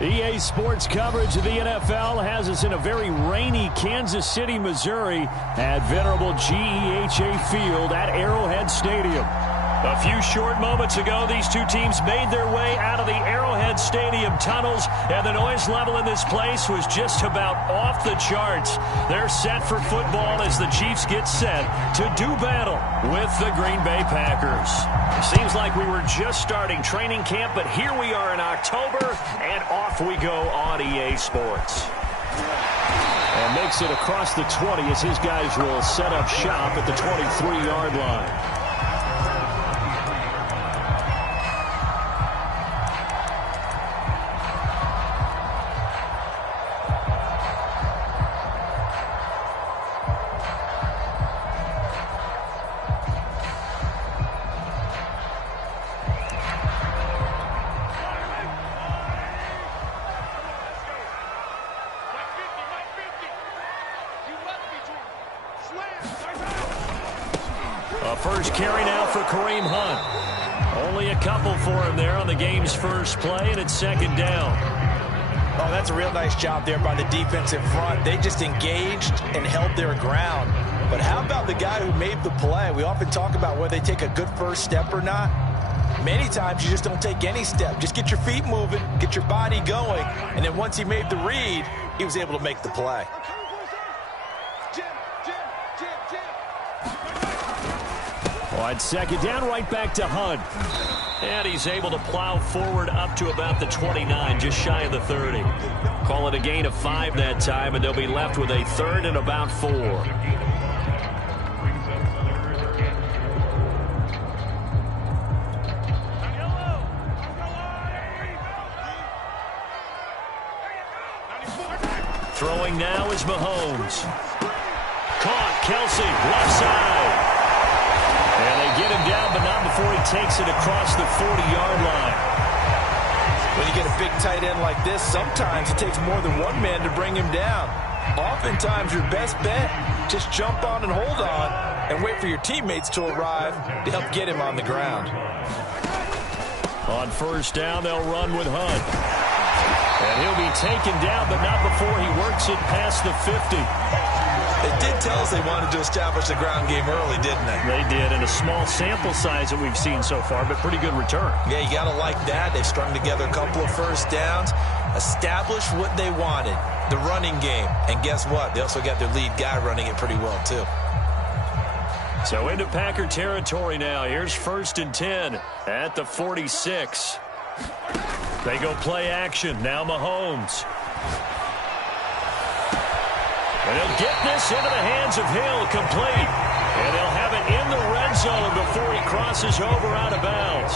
EA Sports coverage of the NFL has us in a very rainy Kansas City, Missouri at venerable GEHA Field at Arrowhead Stadium. A few short moments ago, these two teams made their way out of the Arrowhead Stadium tunnels, and the noise level in this place was just about off the charts. They're set for football as the Chiefs get set to do battle with the Green Bay Packers. Seems like we were just starting training camp, but here we are in October, and off we go on EA Sports. And makes it across the 20 as his guys will set up shop at the 23-yard line. First carry now for Kareem Hunt. Only a couple for him there on the game's first play, and it's second down. Oh, that's a real nice job there by the defensive front. They just engaged and held their ground. But how about the guy who made the play? We often talk about whether they take a good first step or not. Many times you just don't take any step. Just get your feet moving, get your body going, and then once he made the read, he was able to make the play. On second down, right back to Hunt. And he's able to plow forward up to about the 29, just shy of the 30. Call it a gain of 5 that time, and they'll be left with a third and about 4. Throwing now is Mahomes. Caught, Kelsey, left side. And they get him down, but not before he takes it across the 40-yard line. When you get a big tight end like this, sometimes it takes more than one man to bring him down. Oftentimes, your best bet, just jump on and hold on and wait for your teammates to arrive to help get him on the ground. On first down, they'll run with Hunt. And he'll be taken down, but not before he works it past the 50. It did tell us they wanted to establish the ground game early, didn't they? They did, and a small sample size that we've seen so far, but pretty good return. Yeah, you got to like that. They've strung together a couple of first downs, established what they wanted, the running game. And guess what? They also got their lead guy running it pretty well, too. So into Packer territory now. Here's first and 10 at the 46. They go play action. Now Mahomes. And he'll get this into the hands of Hill, complete. And they'll have it in the red zone before he crosses over out of bounds.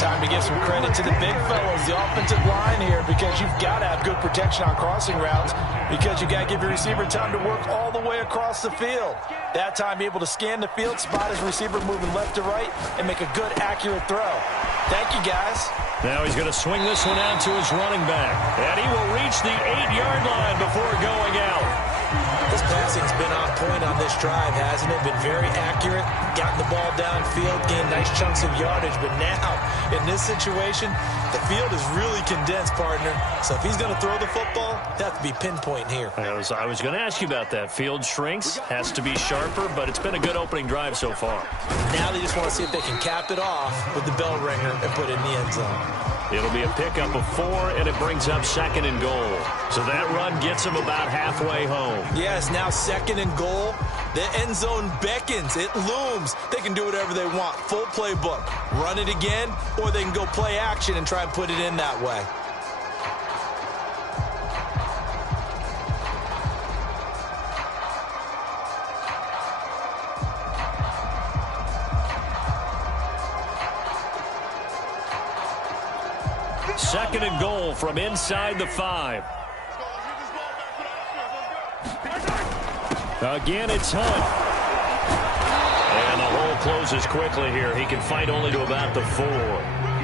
Time to give some credit to the big fellas, the offensive line here, because you've got to have good protection on crossing routes, because you've got to give your receiver time to work all the way across the field. That time, be able to scan the field, spot his receiver moving left to right, and make a good, accurate throw. Thank you, guys. Now he's going to swing this one out to his running back. And he will reach the 8-yard line before going out. This passing's been on point on this drive, hasn't it? Been very accurate, gotten the ball downfield, gained nice chunks of yardage. But now, in this situation, the field is really condensed, partner. So if he's going to throw the football, that has to be pinpoint here. I was going to ask you about that. Field shrinks, has to be sharper, but it's been a good opening drive so far. Now they just want to see if they can cap it off with the bell ringer and put it in the end zone. It'll be a pickup of 4, and it brings up second and goal. So that run gets him about halfway home. Yes, now second and goal. The end zone beckons. It looms. They can do whatever they want. Full playbook. Run it again, or they can go play action and try and put it in that way. Second and goal from inside the 5. Again, it's Hunt. And the hole closes quickly here. He can fight only to about the 4.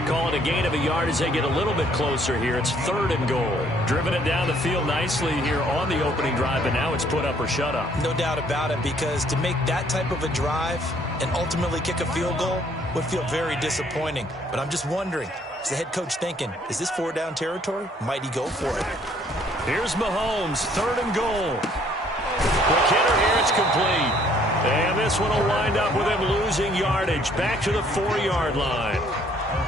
Call it a gain of a yard as they get a little bit closer here. It's third and goal. Driven it down the field nicely here on the opening drive, and now it's put up or shut up. No doubt about it, because to make that type of a drive and ultimately kick a field goal would feel very disappointing. But I'm just wondering, Is the head coach thinking, is this 4-down territory? Might he go for it? Here's Mahomes, 3rd and goal. Quick hitter here, it's complete. And this one will wind up with him losing yardage back to the 4-yard line.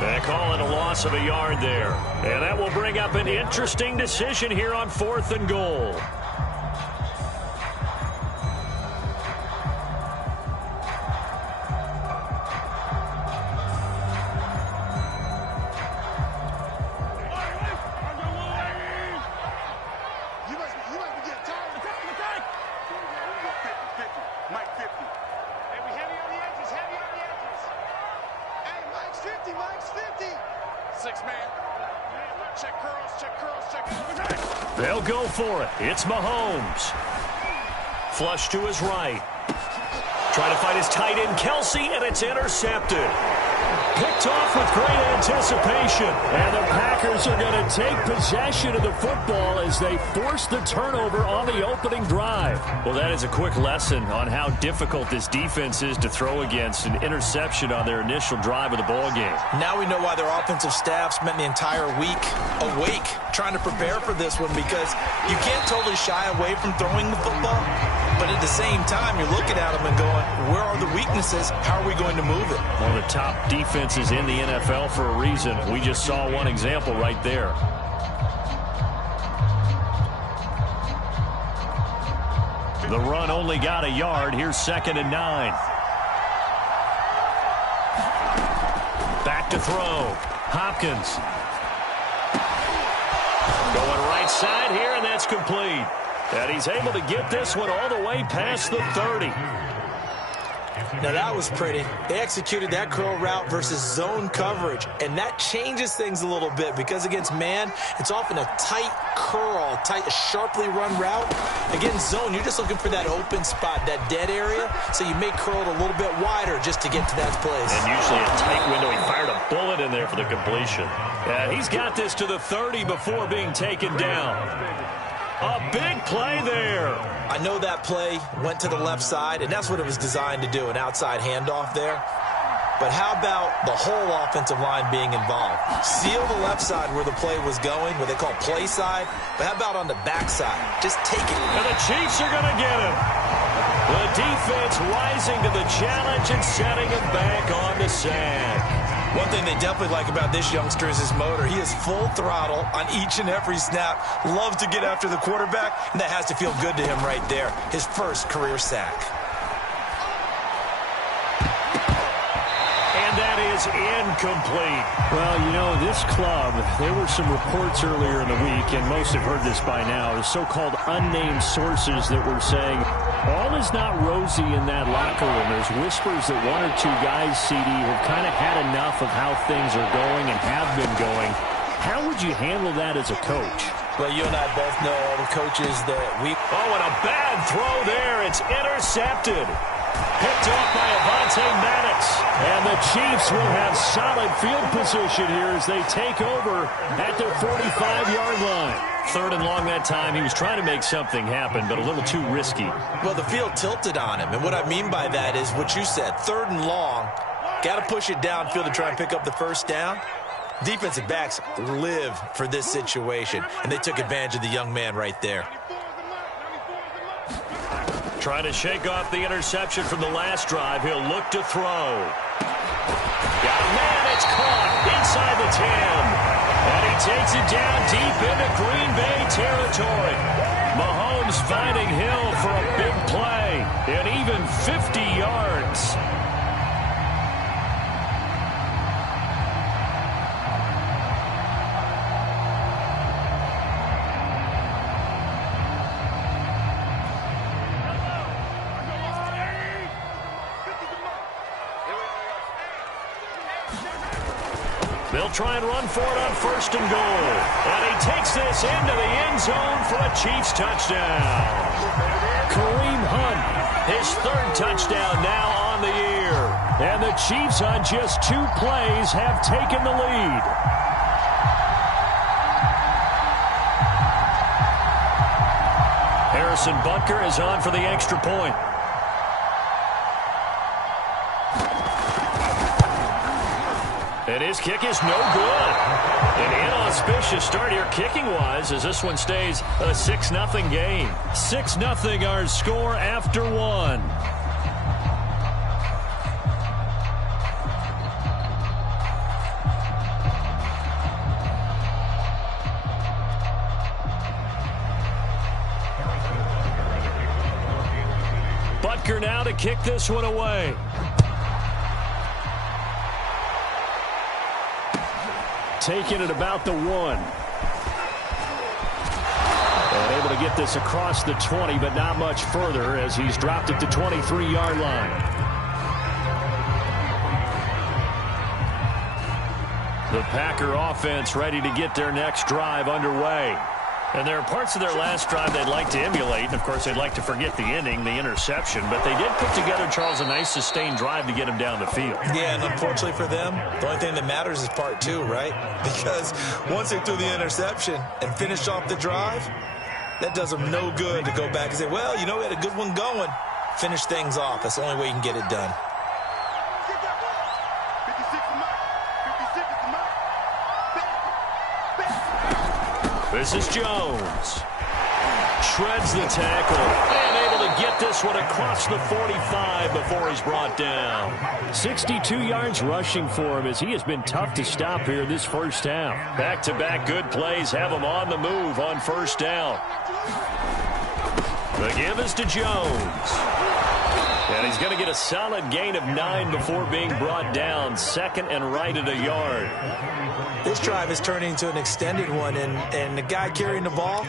They call it a loss of a yard there. And that will bring up an interesting decision here on 4th and goal. They'll go for it. It's Mahomes. Flush to his right. Trying to find his tight end, Kelsey, and it's intercepted. Picked off with great anticipation. And the Packers are going to take possession of the football as they force the turnover on the opening drive. Well, that is a quick lesson on how difficult this defense is to throw against. An interception on their initial drive of the ball game. Now we know why their offensive staff spent the entire week awake trying to prepare for this one, because you can't totally shy away from throwing the football. But at the same time, you're looking at them and going, where are the weaknesses? How are we going to move it? One of the top defenses in the NFL for a reason. We just saw one example right there. The run only got a yard. Here's 2nd and 9. Back to throw. Hopkins. Going right side here, and that's complete. And he's able to get this one all the way past the 30. Now that was pretty. They executed that curl route versus zone coverage, and that changes things a little bit, because against man, it's often a tight curl, tight, sharply run route. Against zone, you're just looking for that open spot, that dead area, so you may curl it a little bit wider just to get to that place. And usually a tight window. He fired a bullet in there for the completion. He's got this to the 30 before being taken down. A big play there. I know that play went to the left side, and that's what it was designed to do, an outside handoff there. But how about the whole offensive line being involved? Seal the left side where the play was going, what they call play side, but how about on the back side? Just take it. And the Chiefs are going to get him. The defense rising to the challenge and setting him back on the sand. One thing they definitely like about this youngster is his motor. He is full throttle on each and every snap. Loves to get after the quarterback, and that has to feel good to him right there. His first career sack. And that is incomplete. Well, you know, this club, there were some reports earlier in the week, and most have heard this by now, the so-called unnamed sources that were saying all is not rosy in that locker room. There's whispers that one or two guys, CD, have kind of had enough of how things are going and have been going. How would you handle that as a coach? Well, you and I both know all the coaches that we... Oh, and a bad throw there. It's intercepted. Picked off by Avonte Maddox. And the Chiefs will have solid field position here as they take over at their 45-yard line. 3rd and long that time. He was trying to make something happen, but a little too risky. Well, the field tilted on him. And what I mean by that is what you said. 3rd and long. Got to push it downfield to try and pick up the first down. Defensive backs live for this situation, and they took advantage of the young man right there. Trying to shake off the interception from the last drive. He'll look to throw. Got a man, it's caught inside the 10. And he takes it down deep into Green Bay territory. Mahomes finding Hill for a big play, and even 50 yards. They'll try and run for it on 1st and goal. And he takes this into the end zone for a Chiefs touchdown. Kareem Hunt, his 3rd touchdown now on the year. And the Chiefs on just 2 plays have taken the lead. Harrison Butker is on for the extra point. And his kick is no good. An inauspicious start here kicking-wise as this one stays a 6-0 game. 6-0 our score after one. Butker now to kick this one away. Taking it about the 1. And able to get this across the 20, but not much further as he's dropped it to 23-yard line. The Packer offense ready to get their next drive underway. And there are parts of their last drive they'd like to emulate. And, of course, they'd like to forget the inning, the interception. But they did put together, Charles, a nice sustained drive to get him down the field. Yeah, and unfortunately for them, the only thing that matters is part 2, right? Because once they threw the interception and finished off the drive, that does them no good to go back and say, well, you know, we had a good one going. Finish things off. That's the only way you can get it done. This is Jones. Shreds the tackle. And able to get this one across the 45 before he's brought down. 62 yards rushing for him as he has been tough to stop here this first half. Back-to-back good plays have him on the move on first down. The give is to Jones. And he's going to get a solid gain of 9 before being brought down. Second and right at a yard. This drive is turning into an extended one, and the guy carrying the ball,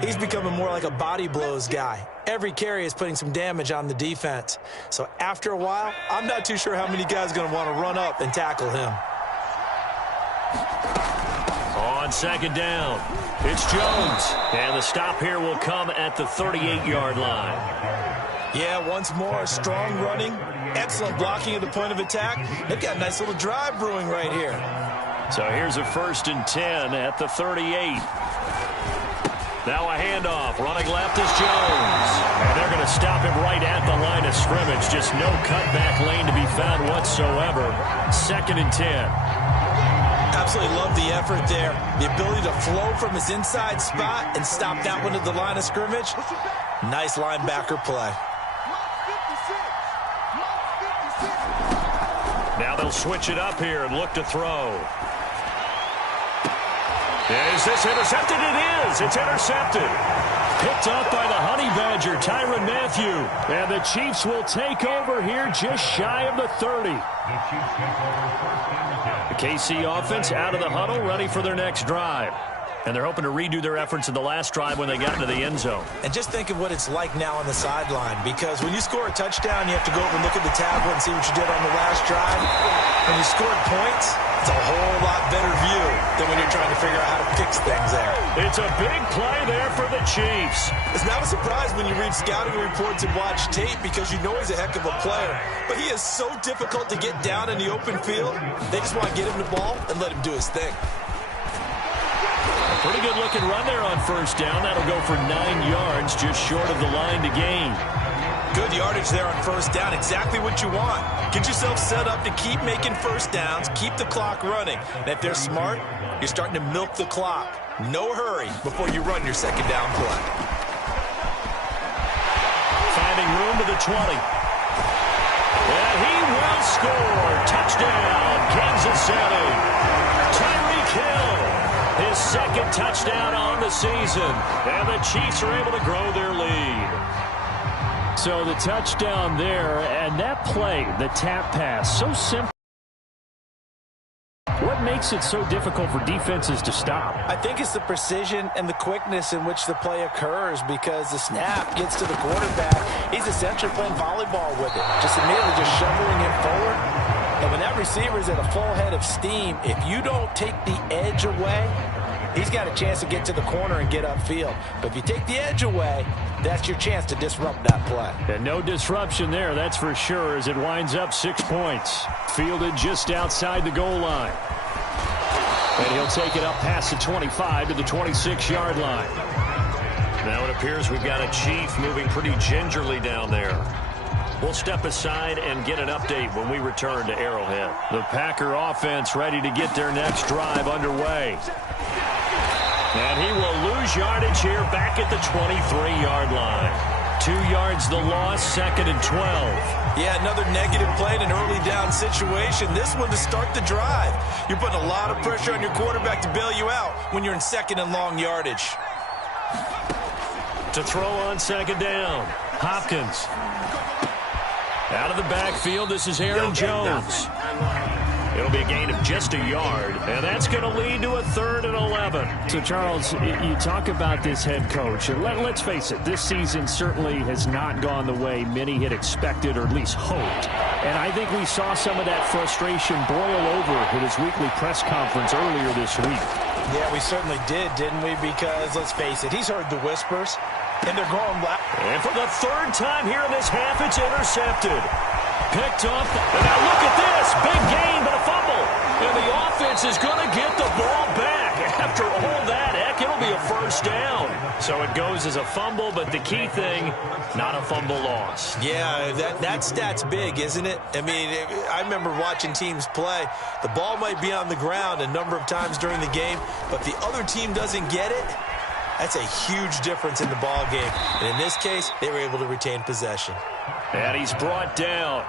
he's becoming more like a body blows guy. Every carry is putting some damage on the defense. So after a while, I'm not too sure how many guys are going to want to run up and tackle him. On second down, it's Jones. And the stop here will come at the 38-yard line. Yeah, once more, strong running, excellent blocking at the point of attack. They've got a nice little drive brewing right here. So here's a 1st and 10 at the 38. Now a handoff. Running left is Jones. And they're going to stop him right at the line of scrimmage. Just no cutback lane to be found whatsoever. 2nd and 10. Absolutely love the effort there. The ability to flow from his inside spot and stop that one at the line of scrimmage. Nice linebacker play. Now they'll switch it up here and look to throw. Is this intercepted? It is. It's intercepted. Picked up by the Honey Badger, Tyrann Mathieu. And the Chiefs will take over here just shy of the 30. The KC offense out of the huddle, ready for their next drive. And they're hoping to redo their efforts in the last drive when they got into the end zone. And just think of what it's like now on the sideline, because when you score a touchdown, you have to go over and look at the tablet and see what you did on the last drive. When you scored points, it's a whole lot better view than when you're trying to figure out how to fix things there. It's a big play there for the Chiefs. It's not a surprise when you read scouting reports and watch tape, because you know he's a heck of a player. But he is so difficult to get down in the open field. They just want to get him the ball and let him do his thing. Pretty good looking run there on first down. That'll go for 9 yards, just short of the line to gain. Good yardage there on first down. Exactly what you want. Get yourself set up to keep making first downs, keep the clock running. And if they're smart, you're starting to milk the clock. No hurry before you run your second down play. Finding room to the 20. And he will score. Touchdown, Kansas City. Tyreek Hill. His second touchdown on the season. And the Chiefs are able to grow their lead. So the touchdown there, and that play, the tap pass, so simple. What makes it so difficult for defenses to stop? I think it's the precision and the quickness in which the play occurs, because the snap gets to the quarterback. He's essentially playing volleyball with it, just immediately just shoveling it forward. And when that receiver is at a full head of steam, if you don't take the edge away, he's got a chance to get to the corner and get upfield. But if you take the edge away, that's your chance to disrupt that play. And no disruption there, that's for sure, as it winds up 6 points. Fielded just outside the goal line. And he'll take it up past the 25 to the 26-yard line. Now it appears we've got a Chief moving pretty gingerly down there. We'll step aside and get an update when we return to Arrowhead. The Packer offense ready to get their next drive underway. And he will lose yardage here back at the 23-yard line. 2 yards the loss, 2nd and 12. Yeah, another negative play in an early down situation. This one to start the drive. You're putting a lot of pressure on your quarterback to bail you out when you're in 2nd and long yardage. To throw on 2nd down, Hopkins. Out of the backfield, this is Aaron Jones. It'll be a gain of just a yard, and that's going to lead to a 3rd and 11. So, Charles, you talk about this head coach. Let's face it, this season certainly has not gone the way many had expected or at least hoped. And I think we saw some of that frustration boil over at his weekly press conference earlier this week. Yeah, we certainly did, didn't we? Because, let's face it, he's heard the whispers, and they're going loud. And for the 3rd time here in this half, it's intercepted. Picked up, and now look at this. Big gain, but a fumble. And the offense is going to get the ball back. After all that, heck, it'll be a 1st down. So it goes as a fumble, but the key thing, not a fumble loss. Yeah, that stat's big, isn't it? I mean, I remember watching teams play. The ball might be on the ground a number of times during the game, but the other team doesn't get it. That's a huge difference in the ball game. And in this case, they were able to retain possession. And he's brought down.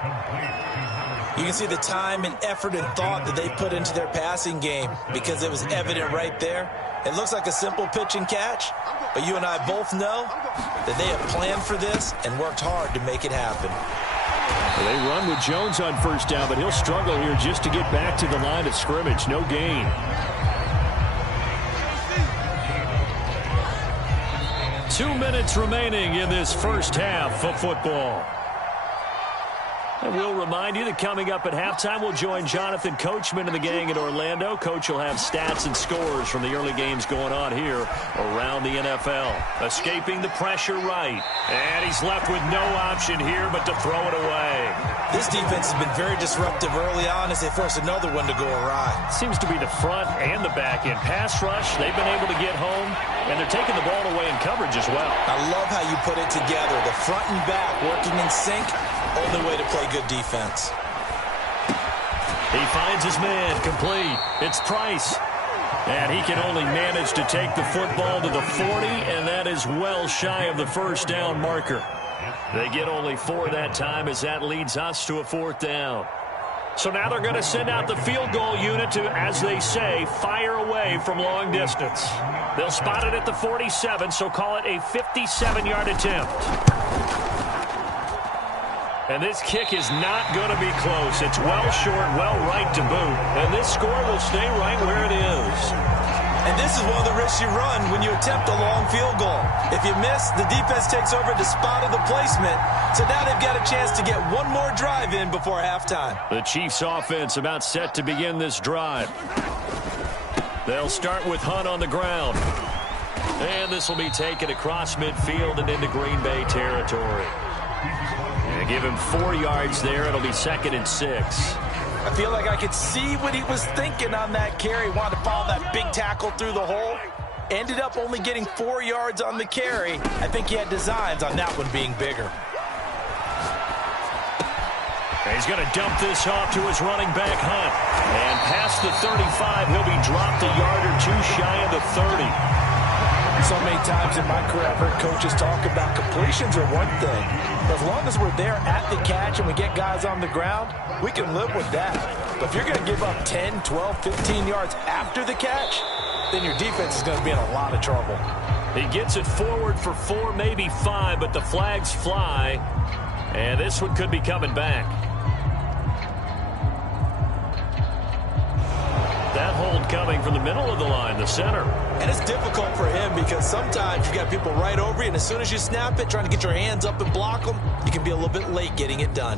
You can see the time and effort and thought that they put into their passing game because it was evident right there. It looks like a simple pitch and catch, but you and I both know that they have planned for this and worked hard to make it happen. Well, they run with Jones on 1st down, but he'll struggle here just to get back to the line of scrimmage. No gain. 2 minutes remaining in this 1st half of football. And we'll remind you that coming up at halftime, we'll join Jonathan Coachman and the gang in Orlando. Coach will have stats and scores from the early games going on here around the NFL. Escaping the pressure right. And he's left with no option here but to throw it away. This defense has been very disruptive early on as they force another one to go awry. Seems to be the front and the back end. Pass rush, they've been able to get home, and they're taking the ball away in coverage as well. I love how you put it together. The front and back working in sync. Only way to play good defense. He finds his man, complete. It's Price. And he can only manage to take the football to the 40, and that is well shy of the 1st down marker. They get only 4 that time as that leads us to a 4th down. So now they're going to send out the field goal unit to, as they say, fire away from long distance. They'll spot it at the 47, so call it a 57-yard attempt. And this kick is not going to be close. It's well short, well right to boot. And this score will stay right where it is. And this is one of the risks you run when you attempt a long field goal. If you miss, the defense takes over at the spot of the placement. So now they've got a chance to get one more drive in before halftime. The Chiefs offense about set to begin this drive. They'll start with Hunt on the ground. And this will be taken across midfield and into Green Bay territory. And give him 4 yards there. It'll be 2nd and 6. I feel like I could see what he was thinking on that carry. Wanted to follow that big tackle through the hole. Ended up only getting 4 yards on the carry. I think he had designs on that one being bigger. He's going to dump this off to his running back, Hunt. And past the 35, he'll be dropped a yard or 2 shy of the 30. So many times in my career, I've heard coaches talk about completions are one thing. But as long as we're there at the catch and we get guys on the ground, we can live with that. But if you're going to give up 10, 12, 15 yards after the catch, then your defense is going to be in a lot of trouble. He gets it forward for 4, maybe 5, but the flags fly. And this one could be coming back. That hold coming from the middle of the line, the center. And it's difficult for him because sometimes you've got people right over you, and as soon as you snap it, trying to get your hands up and block them, you can be a little bit late getting it done.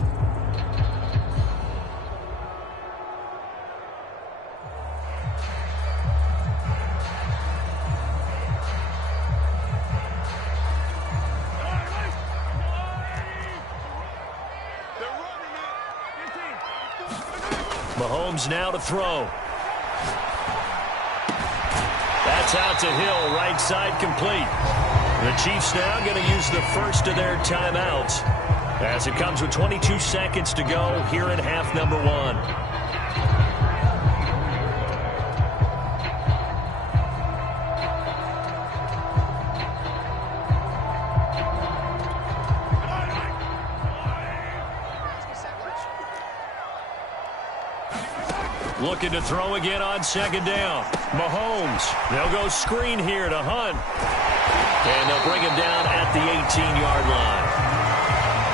Mahomes now to throw. That's out to Hill, right side complete. The Chiefs now going to use the first of their timeouts. as it comes with 22 seconds to go here in half number one. Looking to throw again on second down. Mahomes. They'll go screen here to Hunt. And they'll bring him down at the 18-yard line.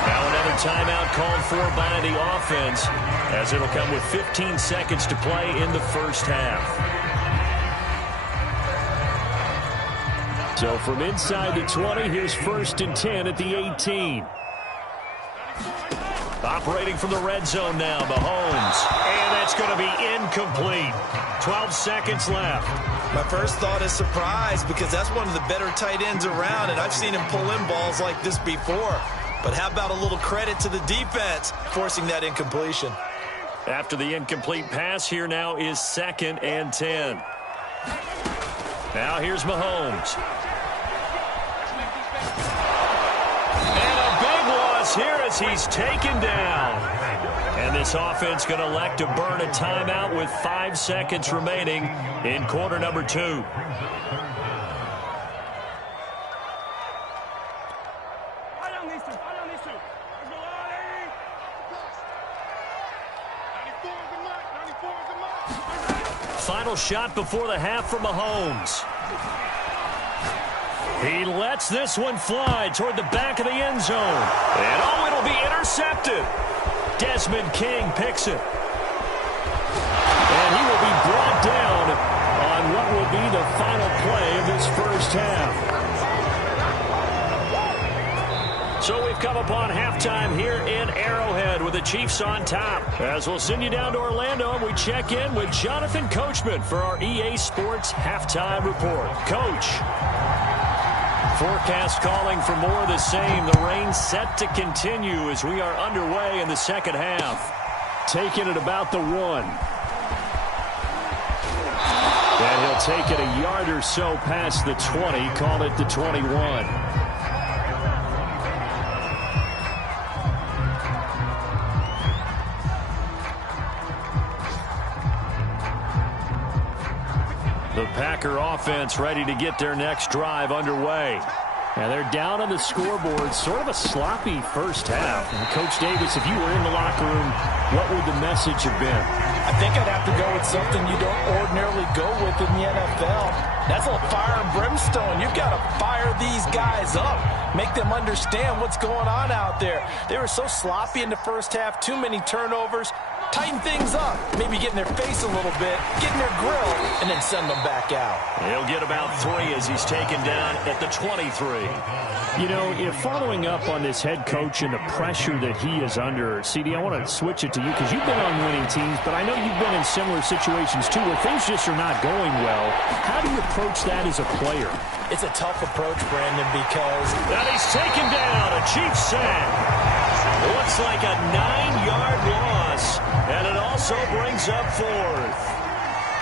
Now another timeout called for by the offense, as it'll come with 15 seconds to play in the first half. So from inside the 20, here's 1st and 10 at the 18. Operating from the red zone now, Mahomes. And that's going to be incomplete. 12 seconds left. My first thought is surprise, because that's one of the better tight ends around, and I've seen him pull in balls like this before. But how about a little credit to the defense forcing that incompletion? After the incomplete pass, here now is 2nd and 10. Now here's Mahomes. And a big loss here as he's taken down. And this offense going to elect to burn a timeout with 5 seconds remaining in quarter number 2. Final shot before the half from Mahomes. He lets this one fly toward the back of the end zone. And oh, it'll be intercepted. Desmond King picks it. And he will be brought down on what will be the final play of this first half. So we've come upon halftime here in Arrowhead with the Chiefs on top. As we'll send you down to Orlando, and we check in with Jonathan Coachman for our EA Sports Halftime Report. Coach. Forecast calling for more of the same. The rain set to continue as we are underway in the second half. Taking it about the 1. And he'll take it a yard or so past the 20. Call it the 21. The Packer offense ready to get their next drive underway. And they're down on the scoreboard. Sort of a sloppy first half. And Coach Davis, if you were in the locker room, what would the message have been? I think I'd have to go with something you don't ordinarily go with in the NFL. That's a fire and brimstone. You've got to fire these guys up. Make them understand what's going on out there. They were so sloppy in the first half. Too many turnovers. Tighten things up. Maybe get in their face a little bit. Get in their grill. And then send them back out. He'll get about 3 as he's taken down at the 23. You know, if following up on this head coach and the pressure that he is under, CD, I want to switch it to you because you've been on winning teams, but I know you've been in similar situations too where things just are not going well. How do you approach that as a player? It's a tough approach, Brandon, because... Now he's taken down. A Chiefs sack. Looks like a 9-yard loss, and it also brings up 4th.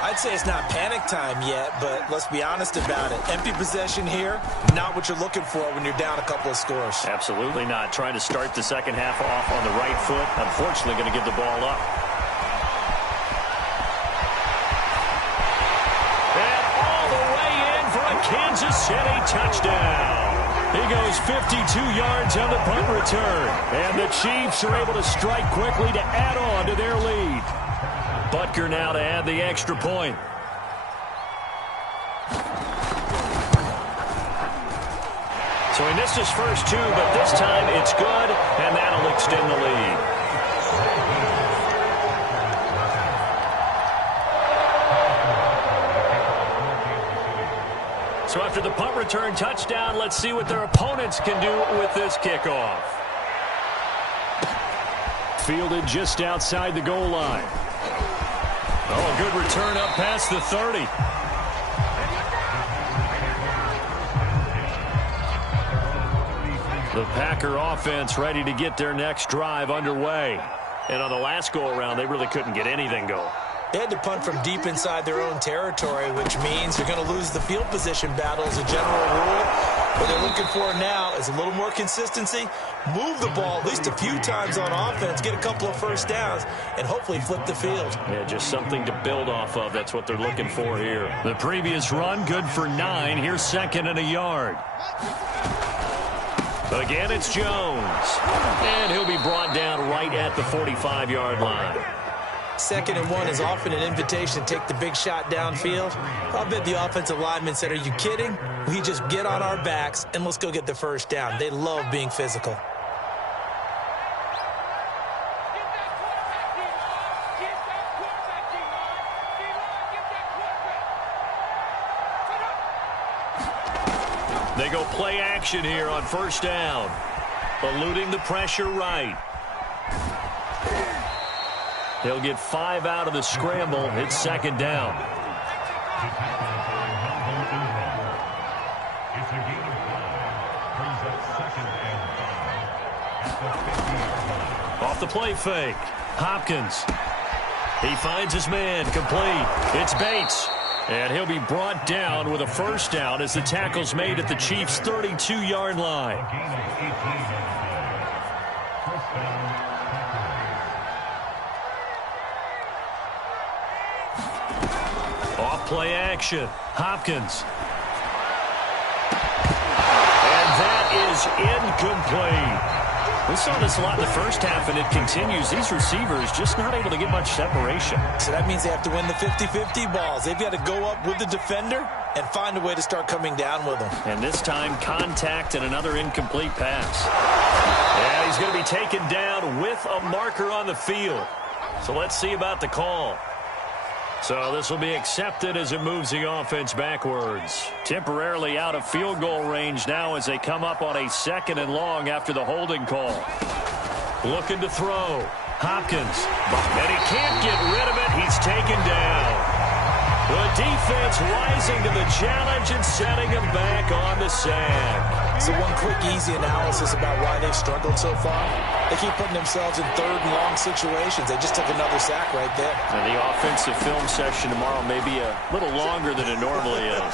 I'd say it's not panic time yet, but let's be honest about it. Empty possession here, not what you're looking for when you're down a couple of scores. Absolutely not. Trying to start the second half off on the right foot. Unfortunately, going to give the ball up. And all the way in for a Kansas City touchdown. He goes 52 yards on the punt return. And the Chiefs are able to strike quickly to add on to their lead. Butker now to add the extra point. So he missed his first 2, but this time it's good, and that'll extend the lead. So after the punt return touchdown, let's see what their opponents can do with this kickoff. Fielded just outside the goal line. Oh, good return up past the 30. The Packer offense ready to get their next drive underway. And on the last go-around, they really couldn't get anything going. They had to punt from deep inside their own territory, which means you're going to lose the field position battle as a general rule. What they're looking for now is a little more consistency, move the ball at least a few times on offense, get a couple of first downs, and hopefully flip the field. Yeah, just something to build off of. That's what they're looking for here. The previous run, good for 9. Here's 2nd and a yard. Again, it's Jones. And he'll be brought down right at the 45-yard line. 2nd and 1 is often an invitation to take the big shot downfield. I'll bet the offensive lineman said, are you kidding? We just get on our backs and let's go get the first down. They love being physical. They go play action here on 1st down. Eluding the pressure right. They'll get 5 out of the scramble. It's 2nd down. Off the play fake. Hopkins. He finds his man. Complete. It's Bates. And he'll be brought down with a 1st down as the tackle's made at the Chiefs' 32-yard line. Off play action. Hopkins. And that is incomplete. We saw this a lot in the first half, and it continues. These receivers just not able to get much separation. So that means they have to win the 50-50 balls. They've got to go up with the defender and find a way to start coming down with them. And this time, contact and another incomplete pass. And he's going to be taken down with a marker on the field. So let's see about the call. So this will be accepted as it moves the offense backwards. Temporarily out of field goal range now as they come up on a 2nd and long after the holding call. Looking to throw. Hopkins. And he can't get rid of it. He's taken down. The defense rising to the challenge and setting him back on the sack. So one quick, easy analysis about why they've struggled so far. They keep putting themselves in 3rd and long situations. They just took another sack right there. And the offensive film session tomorrow may be a little longer than it normally is.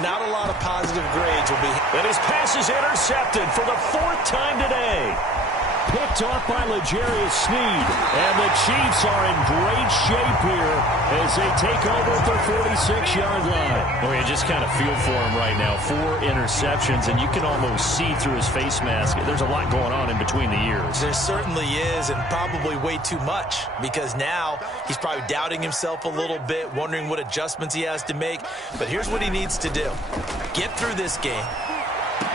Not a lot of positive grades will be. And his pass is intercepted for the 4th time today. Picked off by L'Jarius Sneed. And the Chiefs are in great shape here as they take over at their 46-yard line. Well, you just kind of feel for him right now. 4 interceptions, and you can almost see through his face mask. There's a lot going on in between the ears. There certainly is, and probably way too much, because now he's probably doubting himself a little bit, wondering what adjustments he has to make. But here's what he needs to do. Get through this game.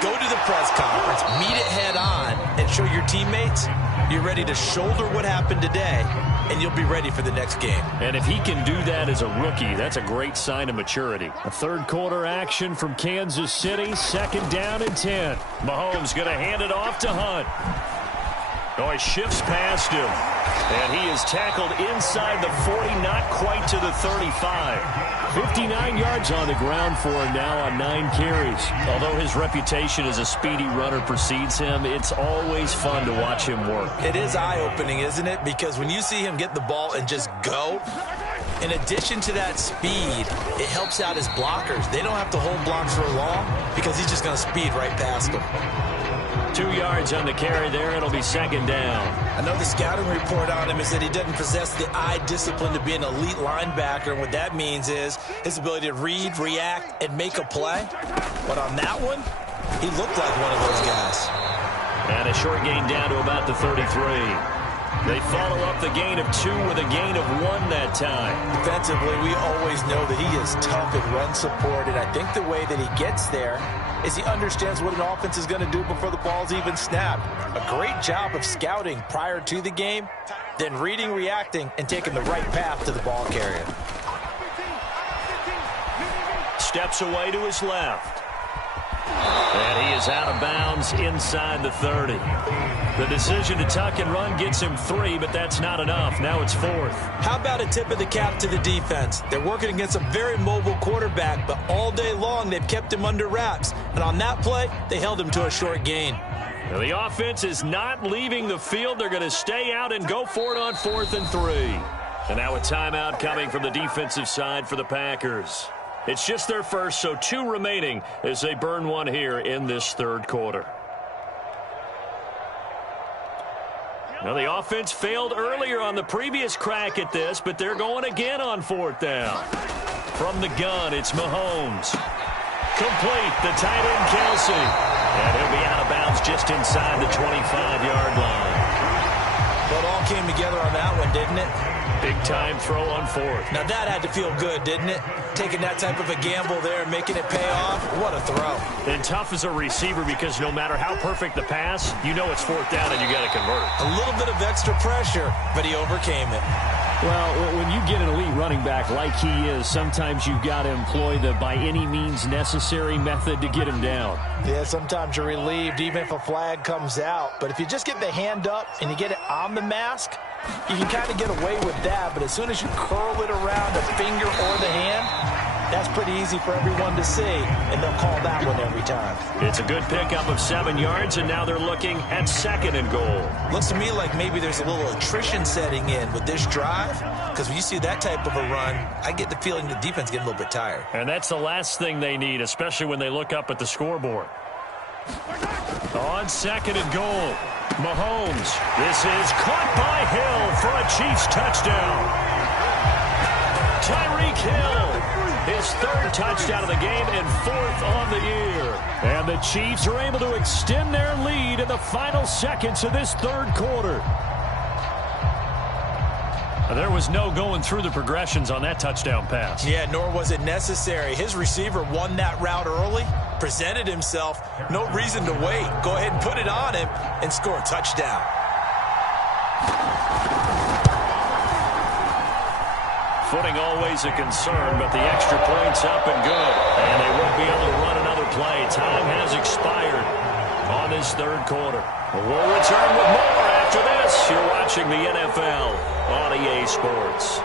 Go to the press conference, meet it head on, and show your teammates you're ready to shoulder what happened today, and you'll be ready for the next game. And if he can do that as a rookie, that's a great sign of maturity. A 3rd quarter action from Kansas City, 2nd down and 10. Mahomes going to hand it off to Hunt. Oh, he shifts past him. And he is tackled inside the 40, not quite to the 35. 59 yards on the ground for him now on 9 carries. Although his reputation as a speedy runner precedes him, it's always fun to watch him work. It is eye-opening, isn't it? Because when you see him get the ball and just go, in addition to that speed, it helps out his blockers. They don't have to hold blocks for long because he's just going to speed right past them. 2 yards on the carry there. It'll be 2nd down. I know the scouting report on him is that he doesn't possess the eye discipline to be an elite linebacker. And what that means is his ability to read, react, and make a play. But on that one, he looked like one of those guys. And a short gain down to about the 33. They follow up the gain of 2 with a gain of 1 that time. Defensively, we always know that he is tough in run support, and I think the way that he gets there is he understands what an offense is going to do before the ball's even snapped. A great job of scouting prior to the game, then reading, reacting, and taking the right path to the ball carrier. Steps away to his left. And he is out of bounds inside the 30. The decision to tuck and run gets him 3, but that's not enough. Now it's 4th. How about a tip of the cap to the defense? They're working against a very mobile quarterback, but all day long they've kept him under wraps. And on that play, they held him to a short gain. Now the offense is not leaving the field. They're going to stay out and go for it on 4th and 3. And now a timeout coming from the defensive side for the Packers. It's just their first, so 2 remaining as they burn one here in this third quarter. Now, the offense failed earlier on the previous crack at this, but they're going again on 4th down. From the gun, it's Mahomes. Complete, the tight end, Kelsey. And he'll be out of bounds just inside the 25-yard line. Well, it all came together on that one, didn't it? Big-time throw on 4th. Now, that had to feel good, didn't it? Taking that type of a gamble there, making it pay off. What a throw. And tough as a receiver because no matter how perfect the pass, you know it's 4th down and you got to convert. A little bit of extra pressure, but he overcame it. Well, when you get an elite running back like he is, sometimes you've got to employ the by any means necessary method to get him down. Yeah, sometimes you're relieved even if a flag comes out. But if you just get the hand up and you get it on the mask, you can kind of get away with that. But as soon as you curl it around the finger or the hand, that's pretty easy for everyone to see, and they'll call that one every time. It's a good pickup of 7 yards, and now they're looking at 2nd and goal. Looks to me like maybe there's a little attrition setting in with this drive, because when you see that type of a run, I get the feeling the defense getting a little bit tired. And that's the last thing they need, especially when they look up at the scoreboard. On 2nd and goal, Mahomes. This is caught by Hill for a Chiefs touchdown. Tyreek Hill. His 3rd touchdown of the game and 4th on the year. And the Chiefs are able to extend their lead in the final seconds of this 3rd quarter. There was no going through the progressions on that touchdown pass. Yeah, nor was it necessary. His receiver won that route early, presented himself. No reason to wait. Go ahead and put it on him and score a touchdown. Footing always a concern, but the extra point's up and good. And they won't be able to run another play. Time has expired on this 3rd quarter. We'll return with more after this. You're watching the NFL on EA Sports.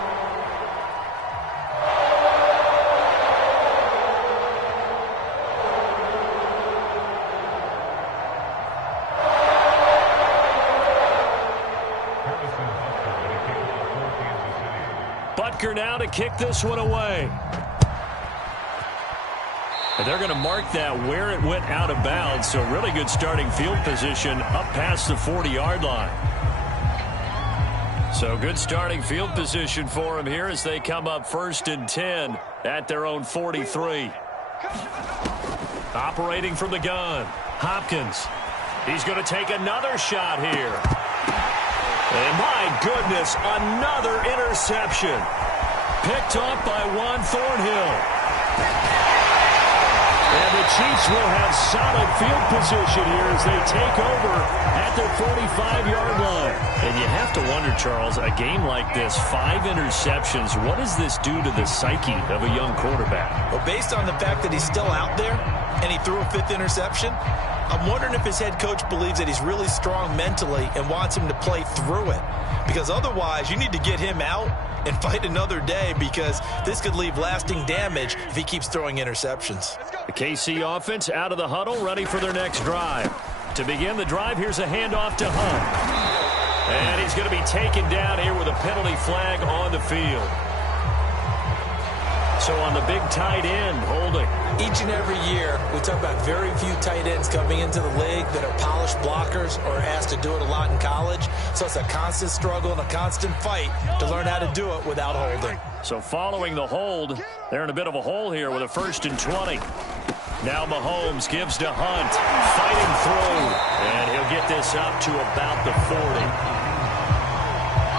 Now to kick this one away. And they're going to mark that where it went out of bounds, so really good starting field position up past the 40-yard line. So good starting field position for them here as they come up 1st and 10 at their own 43. Operating from the gun, Hopkins. He's going to take another shot here. And my goodness, another interception. Picked off by Juan Thornhill. And the Chiefs will have solid field position here as they take over at their 45-yard line. And you have to wonder, Charles, a game like this, 5 interceptions, what does this do to the psyche of a young quarterback? Well, based on the fact that he's still out there and he threw a 5th interception, I'm wondering if his head coach believes that he's really strong mentally and wants him to play through it. Because otherwise, you need to get him out and fight another day, because this could leave lasting damage if he keeps throwing interceptions. The KC offense out of the huddle, ready for their next drive. To begin the drive, here's a handoff to Hunt. And he's going to be taken down here with a penalty flag on the field. So on the big tight end, holding. Each and every year, we talk about very few tight ends coming into the league that are polished blockers or asked to do it a lot in college. So it's a constant struggle and a constant fight to learn how to do it without holding. So following the hold, they're in a bit of a hole here with a 1st and 20. Now Mahomes gives to Hunt, fighting through, and he'll get this up to about the 40.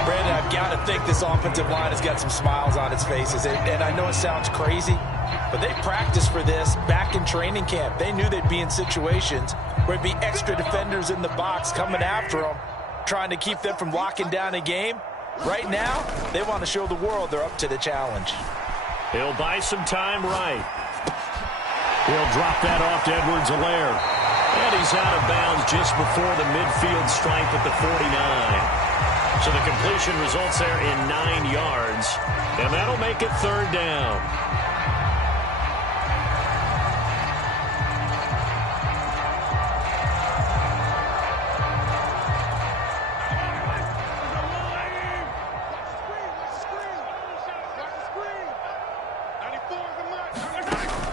Brandon, I've got to think this offensive line has got some smiles on its faces. And I know it sounds crazy, but they practiced for this back in training camp. They knew they'd be in situations where there'd be extra defenders in the box coming after them, trying to keep them from locking down a game. Right now, they want to show the world they're up to the challenge. He'll buy some time right. He'll drop that off to Edwards-Helaire. And he's out of bounds just before the midfield stripe at the 49. So the completion results there in 9 yards. And that'll make it 3rd down.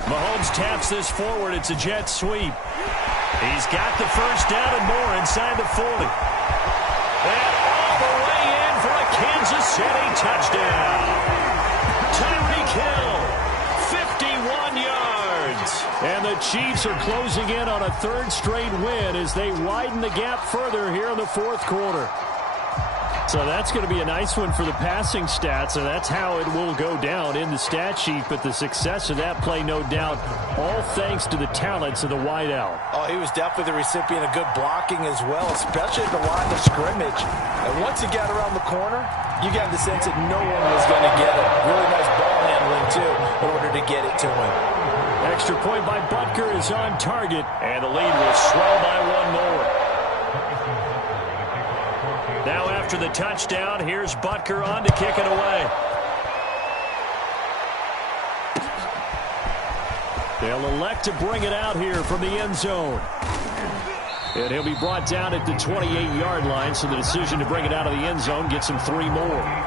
Mahomes taps this forward. It's a jet sweep. He's got the first down and more inside the 40. And all the way in for a Kansas City touchdown. Tyreek Hill, 51 yards. And the Chiefs are closing in on a third straight win as they widen the gap further here in the fourth quarter. So that's going to be a nice one for the passing stats, and that's how it will go down in the stat sheet. But the success of that play, no doubt, all thanks to the talents of the wideout. Oh, he was definitely the recipient of good blocking as well, especially at the line of scrimmage. And once he got around the corner, you got the sense that no one was going to get it. Really nice ball handling, too, in order to get it to him. Extra point by Butker is on target, and the lead will swell by one more. Now after the touchdown, here's Butker on to kick it away. They'll elect to bring it out here from the end zone. And he'll be brought down at the 28-yard line, so the decision to bring it out of the end zone gets him 3 more.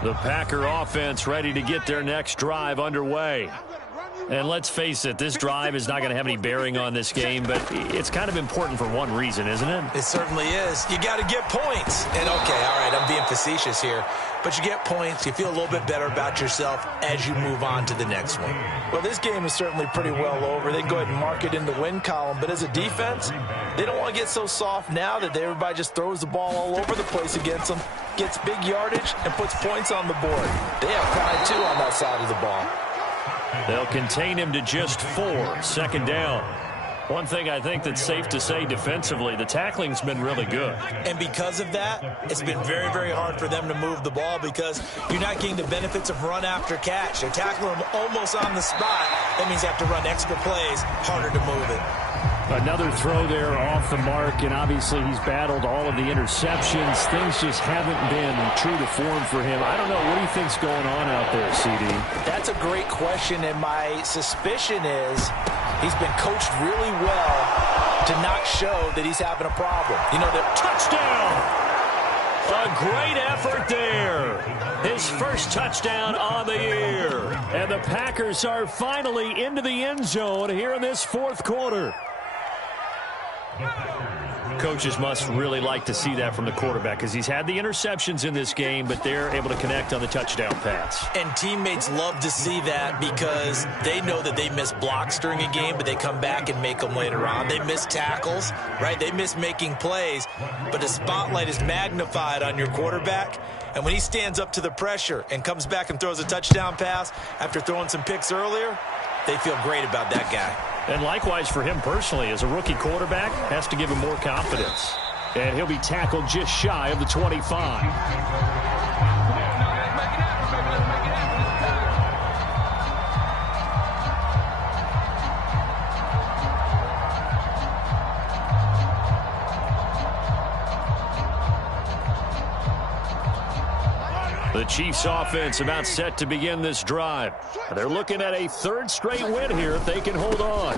The Packer offense ready to get their next drive underway. And let's face it, this drive is not going to have any bearing on this game, but it's kind of important for one reason, isn't it? It certainly is. You got to get points. And, okay, all right, I'm being facetious here. But you get points, you feel a little bit better about yourself as you move on to the next one. Well, this game is certainly pretty well over. They can go ahead and mark it in the win column. But as a defense, they don't want to get so soft now that everybody just throws the ball all over the place against them, gets big yardage, and puts points on the board. They have pride, too, on that side of the ball. They'll contain him to just 4, second down. One thing I think that's safe to say defensively, the tackling's been really good. And because of that, it's been very, very hard for them to move the ball because you're not getting the benefits of run after catch. They're tackling them almost on the spot. That means you have to run extra plays, harder to move it. Another throw there off the mark, and obviously he's battled all of the interceptions. Things just haven't been true to form for him. I don't know. What do you think's going on out there, CD? That's a great question, and my suspicion is he's been coached really well to not show that he's having a problem. You know, the touchdown! A great effort there. His first touchdown on the year. And the Packers are finally into the end zone here in this fourth quarter. Coaches must really like to see that from the quarterback because he's had the interceptions in this game, but they're able to connect on the touchdown pass. And teammates love to see that because they know that they miss blocks during a game, but they come back and make them later on. They miss tackles, right? They miss making plays, but the spotlight is magnified on your quarterback. And when he stands up to the pressure and comes back and throws a touchdown pass after throwing some picks earlier, they feel great about that guy. And likewise for him personally, as a rookie quarterback, has to give him more confidence. And he'll be tackled just shy of the 25. The Chiefs offense about set to begin this drive. They're looking at a third straight win here if they can hold on.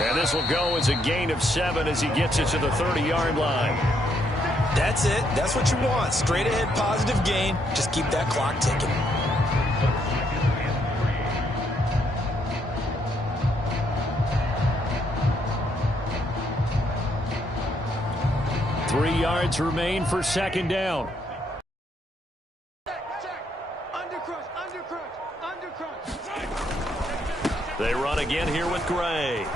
And this will go as a gain of 7 as he gets it to the 30-yard line. That's it. That's what you want. Straight ahead positive gain. Just keep that clock ticking. Three yards remain for second down. They run again here with Gray.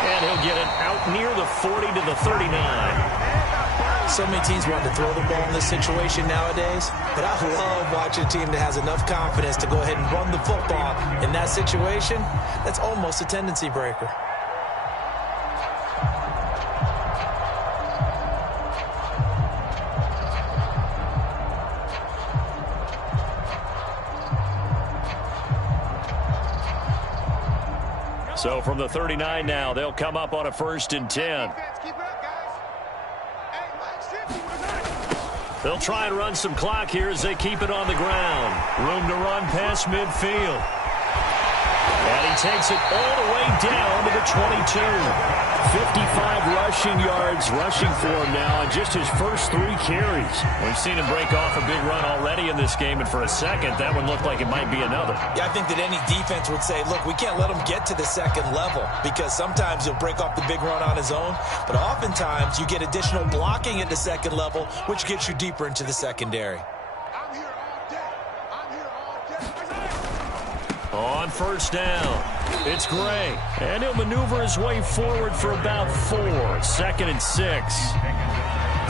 And he'll get it out near the 40 to the 39. So many teams want to throw the ball in this situation nowadays, but I love watching a team that has enough confidence to go ahead and run the football in that situation. That's almost a tendency breaker. So from the 39 now, they'll come up on a 1st and 10. They'll try and run some clock here as they keep it on the ground. Room to run past midfield. And he takes it all the way down to the 22. 55 rushing yards rushing for him now in just his first 3 carries. We've seen him break off a big run already in this game, and for a second, that one looked like it might be another. Yeah, I think that any defense would say, look, we can't let him get to the second level because sometimes he'll break off the big run on his own, but oftentimes you get additional blocking at the second level, which gets you deeper into the secondary. On first down, it's Gray. And he'll maneuver his way forward for about 4. 2nd and 6.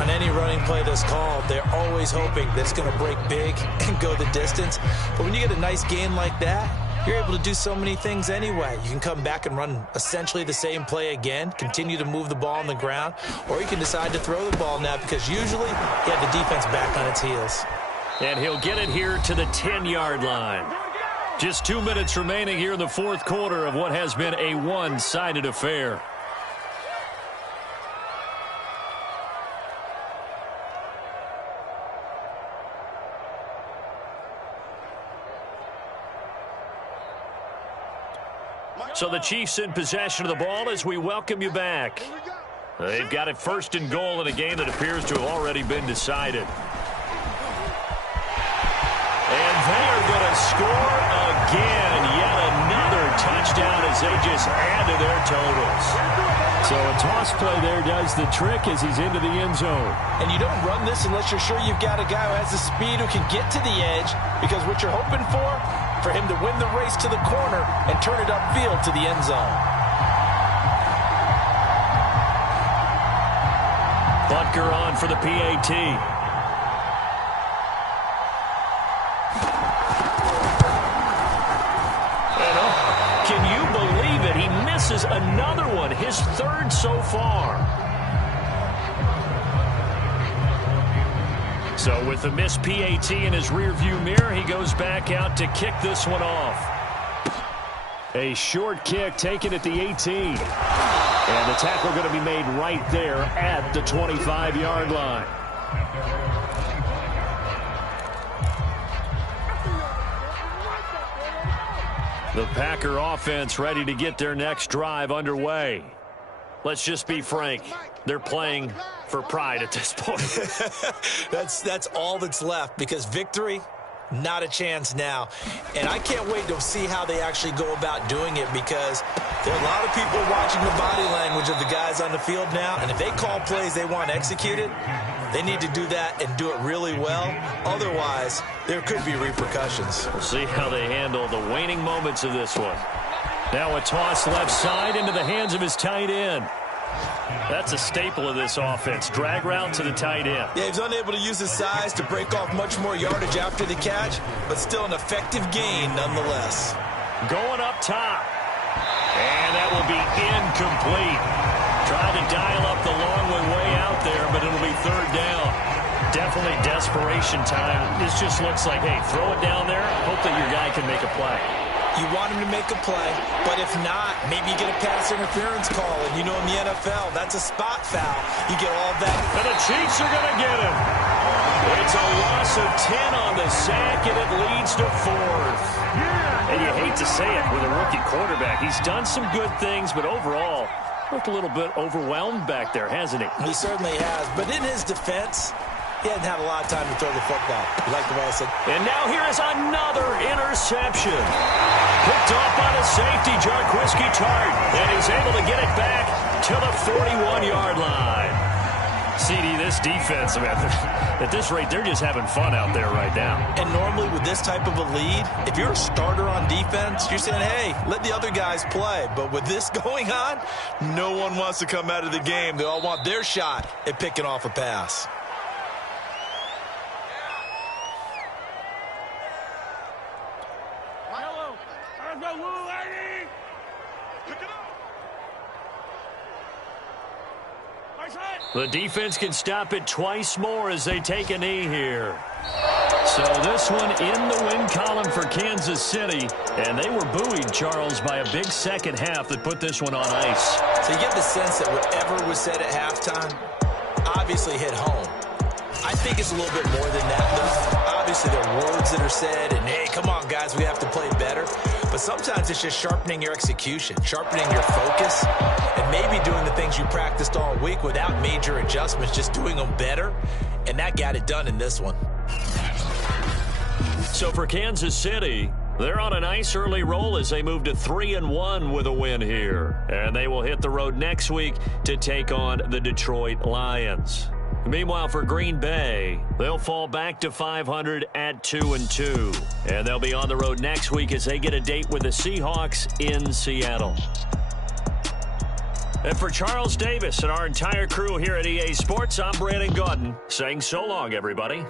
On any running play that's called, they're always hoping that it's going to break big and go the distance. But when you get a nice game like that, you're able to do so many things anyway. You can come back and run essentially the same play again, continue to move the ball on the ground, or you can decide to throw the ball now because usually you have the defense back on its heels. And he'll get it here to the 10-yard line. Just 2 minutes remaining here in the 4th quarter of what has been a one-sided affair. So the Chiefs in possession of the ball as we welcome you back. They've got it 1st and goal in a game that appears to have already been decided. And they are going to score again. Yet another touchdown as they just add to their totals. So a toss play there does the trick as he's into the end zone. And you don't run this unless you're sure you've got a guy who has the speed who can get to the edge, because what you're hoping for him to win the race to the corner and turn it upfield to the end zone. Butker on for the PAT. Misses another one, his 3rd so far. So with the missed PAT in his rearview mirror, he goes back out to kick this one off. A short kick taken at the 18. And the tackle going to be made right there at the 25-yard line. The Packer offense ready to get their next drive underway. Let's just be frank. They're playing for pride at this point. That's all that's left, because victory, not a chance now. And I can't wait to see how they actually go about doing it, because there are a lot of people watching the body language of the guys on the field now. And if they call plays they want executed, they need to do that and do it really well. Otherwise, there could be repercussions. We'll see how they handle the waning moments of this one. Now a toss left side into the hands of his tight end. That's a staple of this offense. Drag route to the tight end. Yeah, he's unable to use his size to break off much more yardage after the catch, but still an effective gain nonetheless. Going up top. And that will be incomplete. Tried to dial up the long one way out there, but it'll be 3rd down. Definitely desperation time. This just looks like, hey, throw it down there, hope that your guy can make a play. You want him to make a play, but if not, maybe you get a pass interference call. And you know in the NFL, that's a spot foul. You get all that. And the Chiefs are going to get him. It's a loss of 10 on the sack, and it leads to 4th. And you hate to say it with a rookie quarterback. He's done some good things, but overall, looked a little bit overwhelmed back there, hasn't he? He certainly has. But in his defense, he hadn't had a lot of time to throw the football. You like the way I said. And now here is another interception. Picked off by the safety, Jarquiski Tart. And he's able to get it back to the 41-yard line. CD, this defense, man, at this rate, they're just having fun out there right now. And normally with this type of a lead, if you're a starter on defense, you're saying, hey, let the other guys play. But with this going on, no one wants to come out of the game. They all want their shot at picking off a pass. The defense can stop it twice more as they take a knee here. So this one in the win column for Kansas City. And they were buoyed, Charles, by a big second half that put this one on ice. So you get the sense that whatever was said at halftime obviously hit home. I think it's a little bit more than that, though. Obviously, there are words that are said, and hey, come on, guys, we have to play better. But sometimes it's just sharpening your execution, sharpening your focus, and maybe doing the things you practiced all week without major adjustments, just doing them better. And that got it done in this one. So for Kansas City, they're on a nice early roll as they move to 3-1 with a win here. And they will hit the road next week to take on the Detroit Lions. Meanwhile, for Green Bay, they'll fall back to 500 at 2-2. And they'll be on the road next week as they get a date with the Seahawks in Seattle. And for Charles Davis and our entire crew here at EA Sports, I'm Brandon Gaudin saying so long, everybody.